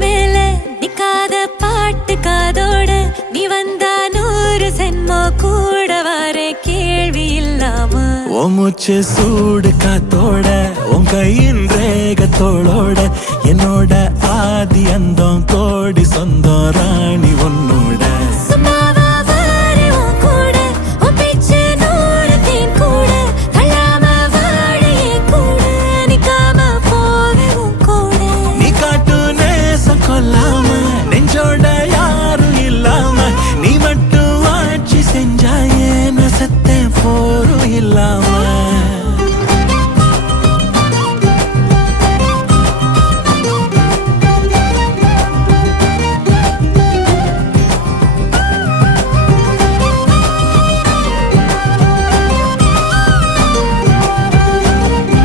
மேல நிக்காத பாட்டு காதோட நீ வந்தா 100 சென்மோ கூட வர கேள்வி இல்லாம மூச்சு சூடு காத்தோட உன் கையின் ரேகத்தோட